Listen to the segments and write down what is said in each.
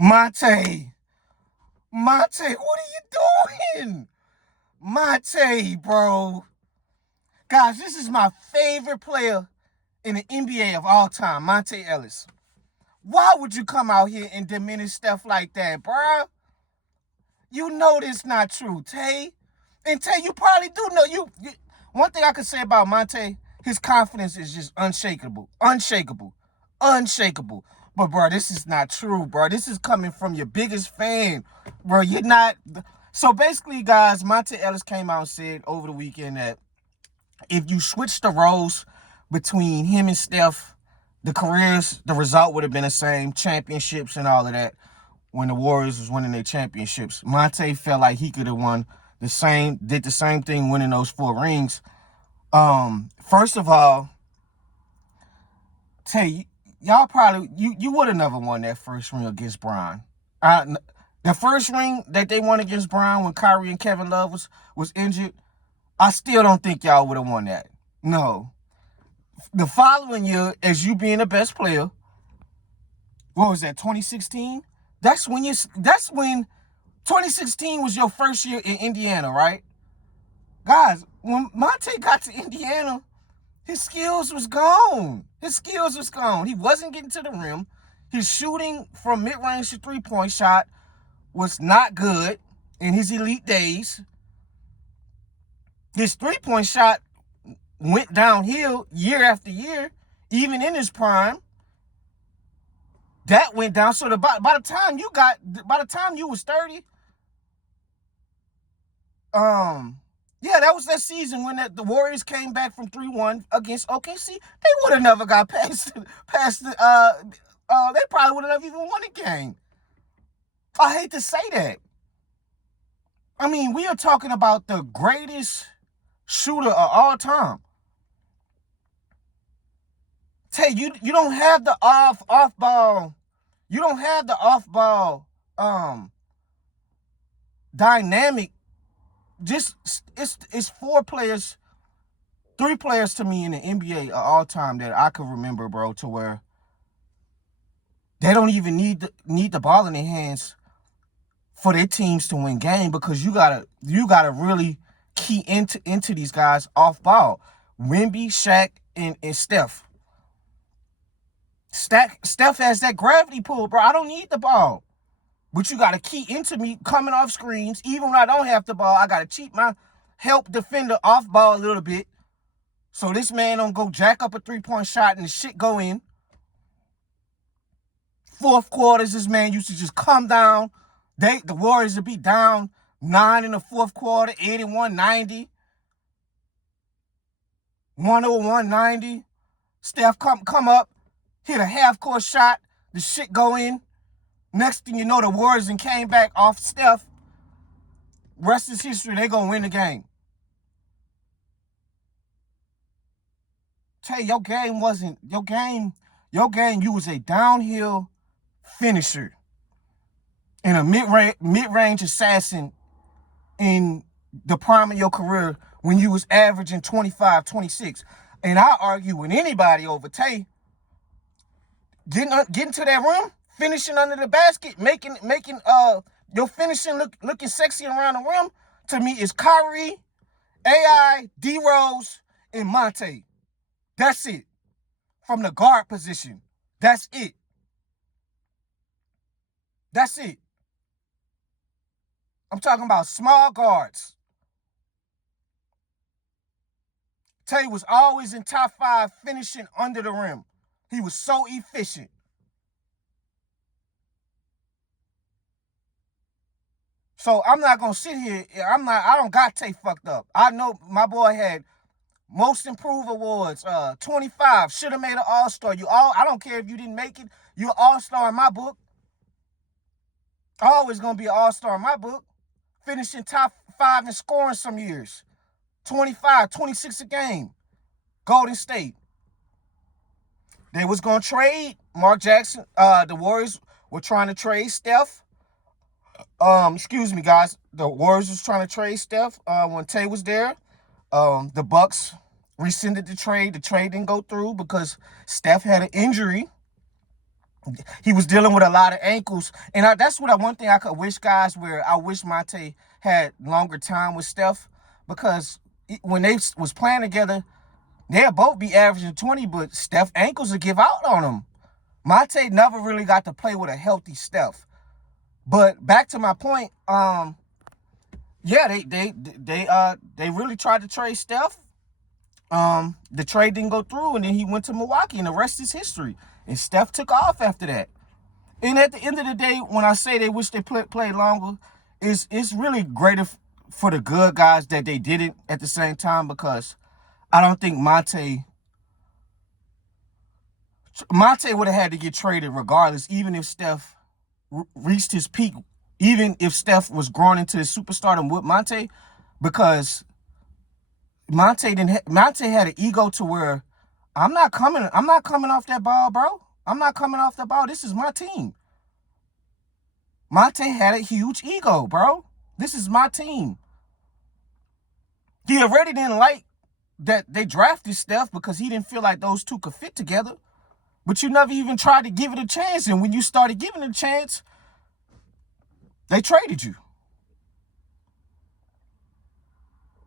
Monte, Monte, what are you doing? Monte, bro. Guys, this is my favorite player in the NBA of all time, Monta Ellis. Why would you come out here and diminish stuff like that, bruh? You know this not true, Tay. And Tay, you probably do know. One thing I could say about Monte, his confidence is just unshakable. Unshakable. Unshakable. But bro, this is not true, bro. This is coming from your biggest fan. Bro, you're not. So basically, guys, Monta Ellis came out and said over the weekend that if you switch the roles between him and Steph, the result would have been the same, championships and all of that. When the Warriors was winning their championships, Monte felt like he could have did the same thing, winning those 4 rings. First of all, Tay, y'all probably you would have never won that first ring against Bron. The first ring that they won against Bron when Kyrie and Kevin Love was injured, I still don't think y'all would have won that. No. The following year, as you being the best player, what was that, 2016? That's when 2016 was your first year in Indiana, right? Guys, when Monte got to Indiana, his skills was gone. His skills was gone. He wasn't getting to the rim. His shooting from mid-range to three-point shot was not good in his elite days. His three-point shot went downhill year after year, even in his prime. That went down. So by the time you was 30, yeah, that was that season when the Warriors came back from 3-1 against OKC. They would have never got past they probably would have never even won a game. I hate to say that. I mean, we are talking about the greatest shooter of all time. Tay, you don't have the off ball. You don't have the off ball dynamic. Just it's 3 players to me in the NBA of all time that I can remember, bro, to where they don't even need the ball in their hands for their teams to win game, because you gotta really key into these guys off ball. Wemby, Shaq, and Steph. Steph has that gravity pull, bro. I don't need the ball. But you got to key into me coming off screens. Even when I don't have the ball, I got to cheat my help defender off ball a little bit. So this man don't go jack up a three-point shot and the shit go in. Fourth quarters, this man used to just come down. The Warriors would be down 9 in the fourth quarter, 81-90. 101-90. Steph come up, hit a half-court shot, the shit go in. Next thing you know, the Warriors came back off Steph. Rest is history. They gonna win the game. Tay, your game wasn't your game. Your game, you was a downhill finisher and a mid-range assassin in the prime of your career when you was averaging 25, 26. And I argue with anybody over Tay getting to that rim, finishing under the basket, making your finishing looking sexy around the rim, to me is Kyrie, AI, D Rose, and Monte. That's it. From the guard position. That's it. That's it. I'm talking about small guards. Tay was always in top 5 finishing under the rim. He was so efficient. So I'm not gonna sit here. I don't got Tay fucked up. I know my boy had most improved awards, 25, should have made an all-star. I don't care if you didn't make it, you're an all-star in my book. Always gonna be an all-star in my book. Finishing top 5 and scoring some years. 25, 26 a game. Golden State. They was gonna trade Mark Jackson. The Warriors were trying to trade Steph. Excuse me, guys. The Warriors was trying to trade Steph when Tay was there. The Bucks rescinded the trade. The trade didn't go through because Steph had an injury. He was dealing with a lot of ankles, and that's what one thing I could wish guys where I wish Monta had longer time with Steph, because when they was playing together, they'll both be averaging 20, but Steph ankles would give out on him. Monta never really got to play with a healthy Steph. But back to my point, yeah, they really tried to trade Steph. The trade didn't go through, and then he went to Milwaukee, and the rest is history. And Steph took off after that. And at the end of the day, when I say they wish they played longer, it's really greater for the good guys that they didn't at the same time, because I don't think Monta would have had to get traded regardless, even if Steph reached his peak, even if Steph was growing into his superstardom with Monta, because Monta had an ego to where I'm not coming off that ball, bro. I'm not coming off the ball. This is my team. Monta had a huge ego, bro. This is my team. He already didn't like that they drafted Steph because he didn't feel like those two could fit together. But you never even tried to give it a chance. And when you started giving it a chance, they traded you.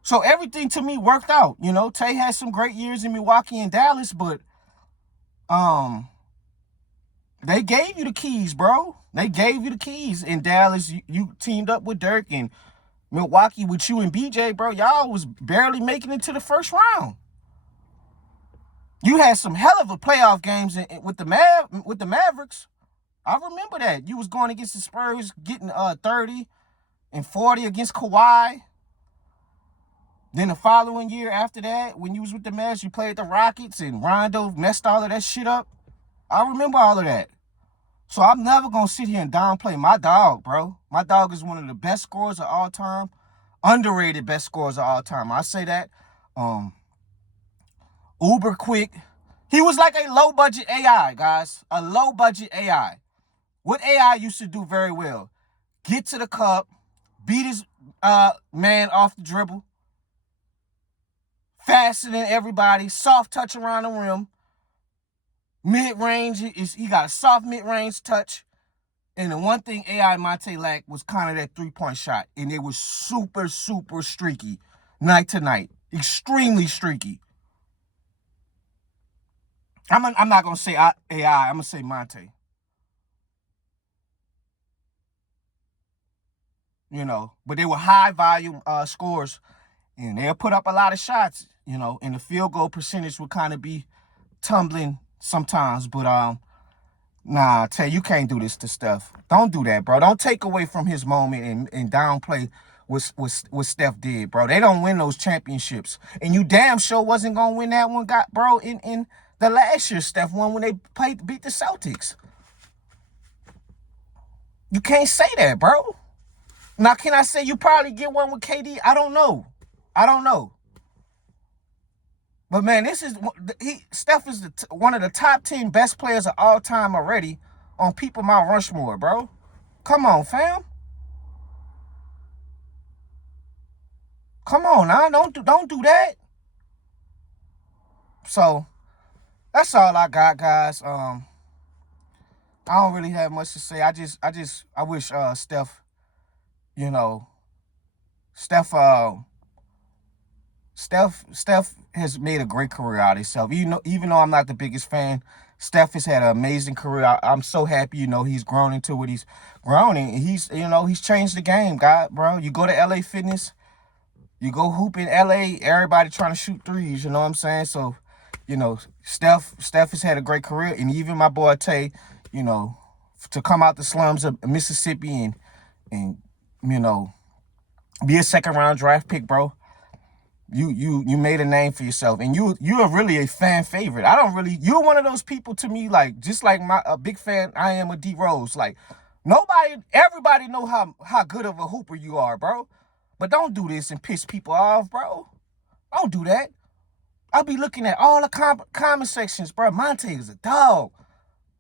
So everything to me worked out. You know, Tay had some great years in Milwaukee and Dallas, but they gave you the keys, bro. They gave you the keys. In Dallas, you teamed up with Dirk, and Milwaukee with you and BJ, bro. Y'all was barely making it to the first round. You had some hell of a playoff games with the Mavericks. I remember that. You was going against the Spurs, getting 30 and 40 against Kawhi. Then the following year after that, when you was with the Mavs, you played the Rockets, and Rondo messed all of that shit up. I remember all of that. So I'm never going to sit here and downplay my dog, bro. My dog is one of the best scorers of all time. Underrated best scorers of all time. I say that. Uber quick. He was like a low-budget AI, guys. A low-budget AI. What AI used to do very well? Get to the cup, beat his man off the dribble, faster than everybody, soft touch around the rim, mid-range, he got a soft mid-range touch. And the one thing AI Monta lacked was kind of that three-point shot. And it was super, super streaky night to night. Extremely streaky. I'm not going to say AI. I'm going to say Monta. You know, but they were high-volume scores. And they'll put up a lot of shots, you know. And the field goal percentage would kind of be tumbling sometimes. But, nah, Tay, you can't do this to Steph. Don't do that, bro. Don't take away from his moment and downplay what Steph did, bro. They don't win those championships. And you damn sure wasn't going to win that one, bro, in the last year Steph won when they beat the Celtics. You can't say that, bro. Now, can I say you probably get one with KD? I don't know. But, man, Steph is one of the top 10 best players of all time already on People Mount Rushmore, bro. Come on, fam. Come on, now. Don't do that. So, that's all I got, guys. I don't really have much to say. I wish Steph, you know, Steph has made a great career out of himself. Even though I'm not the biggest fan, Steph has had an amazing career. I'm so happy, he's grown into what he's grown, and he's changed the game, God, bro. You go to LA Fitness, you go hoop in LA, everybody trying to shoot threes, you know what I'm saying? So, Steph has had a great career, and even my boy Tay, to come out the slums of Mississippi and be a second round draft pick, bro. You made a name for yourself, and you're really a fan favorite. You're one of those people to me, like, just like a big fan I am of D Rose. Like, everybody know how good of a hooper you are, bro. But don't do this and piss people off, bro. Don't do that. I'll be looking at all the comment sections, bro. Monta is a dog.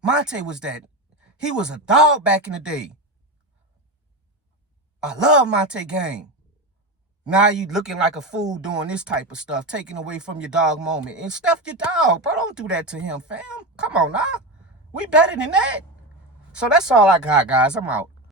Monta was that. He was a dog back in the day. I love Monta game. Now you looking like a fool doing this type of stuff, taking away from your dog moment. And Steph, your dog, bro. Don't do that to him, fam. Come on now. We better than that. So that's all I got, guys. I'm out.